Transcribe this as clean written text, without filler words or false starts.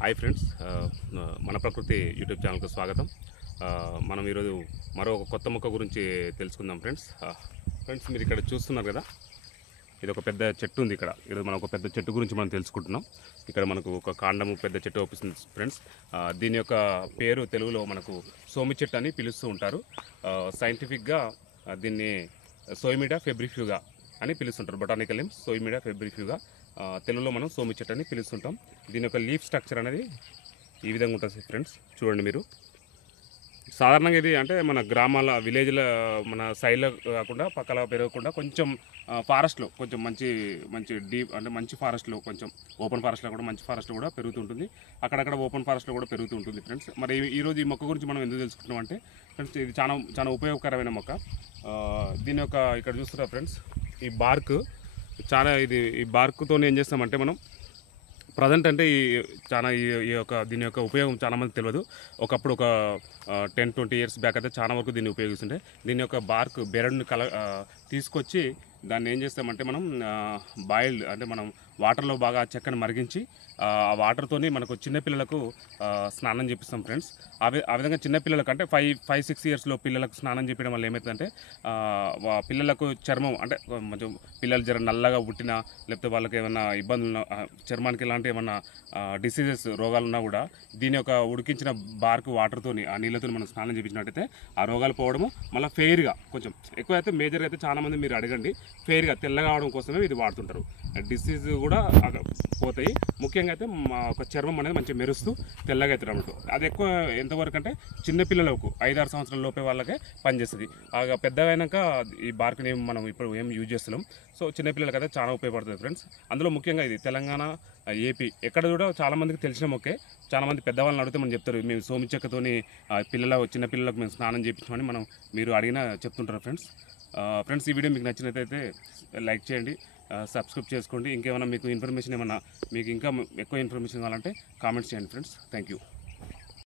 Hi friends, మన ప్రకృతి YouTube ఛానల్కు స్వాగతం. మనం ఈరోజు మరో ఒక కొత్త మొక్క గురించి తెలుసుకుందాం ఫ్రెండ్స్. మీరు ఇక్కడ చూస్తున్నారు కదా, ఇది ఒక పెద్ద చెట్టు ఉంది. ఈరోజు మనం ఒక పెద్ద చెట్టు గురించి మనం తెలుసుకుంటున్నాం. ఇక్కడ మనకు ఒక కాండము పెద్ద చెట్టు అవుపిస్తుంది ఫ్రెండ్స్. దీని యొక్క పేరు తెలుగులో మనకు సోమి చెట్టు అని పిలుస్తూ ఉంటారు. సైంటిఫిక్గా దీన్ని సోయిమిడా ఫెబ్రిఫ్యూగా అని పిలుస్తుంటారు. Botanical name Soymida febrifuga. తెలుగులో మనం సోమి చెట్టు అని పిలుస్తుంటాం. దీని యొక్క లీఫ్ స్ట్రక్చర్ అనేది ఈ విధంగా ఉంటుంది ఫ్రెండ్స్. చూడండి మీరు. సాధారణంగా ఇది అంటే మన గ్రామాల విలేజ్ల మన సైడ్లో కాకుండా పక్కల పెరగకుండా కొంచెం ఫారెస్ట్లో కొంచెం మంచి మంచి డీప్ అంటే మంచి ఫారెస్ట్లో కొంచెం ఓపెన్ ఫారెస్ట్లో కూడా మంచి ఫారెస్ట్లో కూడా పెరుగుతుంటుంది. అక్కడక్కడ ఓపెన్ ఫారెస్ట్లో కూడా పెరుగుతుంటుంది ఫ్రెండ్స్. మరి ఈరోజు ఈ మొక్క గురించి మనం ఎందుకు తెలుసుకుంటున్నాం అంటే ఫ్రెండ్స్, ఇది చాలా చాలా ఉపయోగకరమైన మొక్క. దీని యొక్క ఇక్కడ చూస్తున్నారు ఫ్రెండ్స్, ఈ బార్క్ చాలా ఈ బార్క్తో ఏం చేస్తామంటే మనం ప్రజెంట్ అంటే ఈ యొక్క దీని యొక్క ఉపయోగం చాలామంది తెలియదు. ఒకప్పుడు ఒక 10-20 ఇయర్స్ బ్యాక్ అయితే చాలా వరకు దీన్ని ఉపయోగిస్తుంటే, దీని యొక్క బార్క్ బెరడుని తీసుకొచ్చి దాన్ని ఏం చేస్తామంటే మనం బాయిల్డ్ అంటే మనం వాటర్లో బాగా చెక్కని మరిగించి ఆ వాటర్తోని మనకు చిన్నపిల్లలకు స్నానం చేపిస్తాం ఫ్రెండ్స్. ఆ విధంగా చిన్నపిల్లలకు అంటే 5-6 ఇయర్స్లో పిల్లలకు స్నానం చేపించడం వల్ల ఏమవుతుందంటే పిల్లలకు చర్మం అంటే కొంచెం పిల్లలు జర నల్లగా పుట్టినా లేకపోతే వాళ్ళకి ఏమైనా ఇబ్బందులు చర్మానికి ఇలాంటి ఏమన్నా డిసీజెస్ రోగాలున్నా కూడా దీని యొక్క ఉడికించిన బార్క్ వాటర్తోని ఆ నీళ్ళతో మనం స్నానం చేపించినట్టయితే ఆ రోగాలు పోవడము, మళ్ళీ ఫెయిర్గా కొంచెం ఎక్కువ అయితే మేజర్గా అయితే చాలామంది మీరు అడగండి, ఫెయిర్గా తెల్లగా అవడం కోసమే ఇది వాడుతుంటారు. డిసీజ్ కూడా పోతాయి. ముఖ్యంగా అయితే మా ఒక చర్మం అనేది మంచిగా మెరుస్తూ తెల్లగా అవుతుంది అన్నట్టు. అది ఎక్కువ ఎంతవరకు అంటే చిన్నపిల్లలకు 5-6 సంవత్సరాల లోపే వాళ్ళకే పనిచేస్తుంది. పెద్దగా అయినాక ఈ బార్క్ని మనం ఇప్పుడు ఏం యూజ్ చేస్తున్నాం. సో చిన్నపిల్లలకి అయితే చాలా ఉపయోగపడుతుంది ఫ్రెండ్స్. అందులో ముఖ్యంగా ఇది తెలంగాణ, ఏపీ ఎక్కడ కూడా చాలామందికి తెలిసిన మొక్కే. చాలామంది పెద్దవాళ్ళని అడిగితే మనం చెప్తారు, మేము సోమి చెక్కతోని చిన్నపిల్లలకు మేము స్నానం చేయించమని మీరు అడిగినా చెప్తుంటారు ఫ్రెండ్స్. ఈ వీడియో మీకు నచ్చినట్లయితే లైక్ చేయండి, సబ్స్క్రైబ్ చేసుకోండి. ఇంకేమైనా మీకు ఇన్ఫర్మేషన్ మీకు ఇంకా ఎక్కువ ఇన్ఫర్మేషన్ కావాలంటే కామెంట్స్ చేయండి ఫ్రెండ్స్. Thank you.